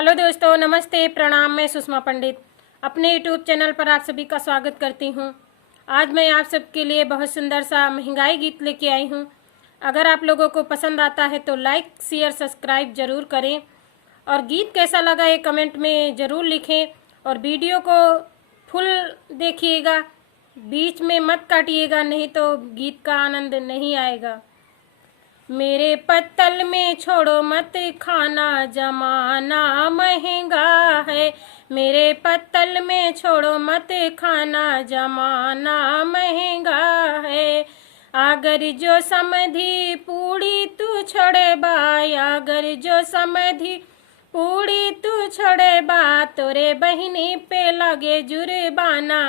Hello दोस्तों, नमस्ते, प्रणाम। मैं सुषमा पंडित अपने यूट्यूब चैनल पर आप सभी का स्वागत करती हूं। आज मैं आप सबके लिए बहुत सुंदर सा महंगाई गीत लेके आई हूं। अगर आप लोगों को पसंद आता है तो लाइक शेयर सब्सक्राइब ज़रूर करें और गीत कैसा लगा ये कमेंट में ज़रूर लिखें और वीडियो को फुल देखिएगा, बीच में मत काटिएगा, नहीं तो गीत का आनंद नहीं आएगा। मेरे पत्तल में छोड़ो मत खाना, जमाना महंगा है। मेरे पत्तल में छोड़ो मत खाना, जमाना महंगा है। अगर जो समधी पूड़ी तू छोड़े बा, अगर जो समधी पूड़ी तू छोड़े बा, तोरे बहिनी पे लगे जुर्माना,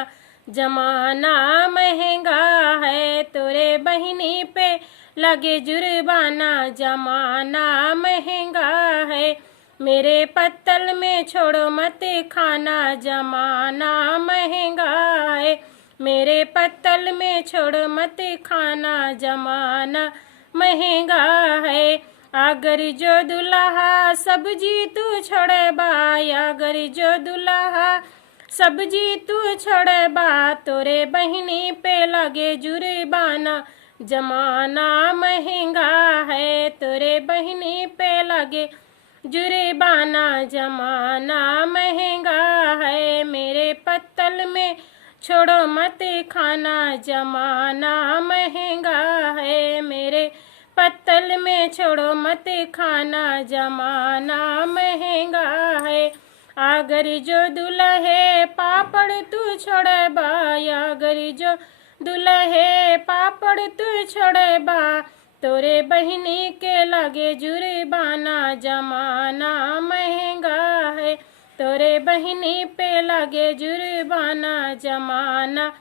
जमाना महंगा है। तोरे बहिनी पे लगे जुर्माना, जमाना महंगा है। मेरे पत्तल में छोड़ो मत खाना, जमाना महंगा है। मेरे पत्तल में छोड़ो मत खाना, जमाना महंगा है। अगर जो दुल्हा सब्जी तू छोड़े बा, अगर जो दुल्हा सब्जी तू छोड़े बा, तोरे बहिनी पे लगे जुर्माना, जमाना महंगा है। तोरे बहिनी पे लगे जुर्माना, जमाना महंगा है। मेरे पत्तल में छोड़ो मत खाना, जमाना महंगा है। मेरे पत्तल में छोड़ो मत खाना, जमाना महंगा है। अगर जो दुल्हे पापड़ तू छोड़े बा, अगर जो दुल्हे पापड़ तू छोड़े बा, तोरे बहिनी के लगे जुर्माना, जमाना महंगा है। तोरे बहिनी पे लगे जुर्माना, जमाना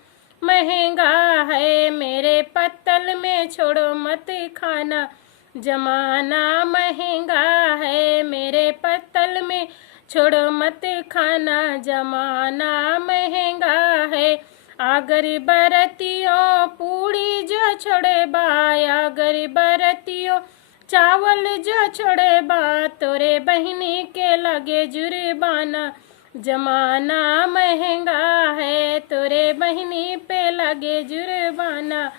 महंगा है। मेरे पत्तल में छोड़ो मत खाना, जमाना महंगा है। मेरे पत्तल में छोड़ो मत खाना, जमाना महंगा है। अगर बरतियों पूड़ी जो छोड़े बा, अगर बरतियों चावल जो छोड़े बा, तोरे बहिनी के लगे जुर्माना, जमाना महंगा है। तोरे बहिनी पे लगे जुर्माना,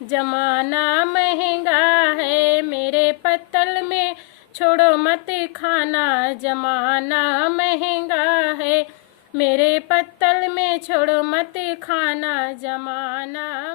जमाना महंगा है। मेरे पत्तल में छोड़ो मत खाना, जमाना महंगा है। मेरे पत्तल में छोड़ो मत खाना, जमाना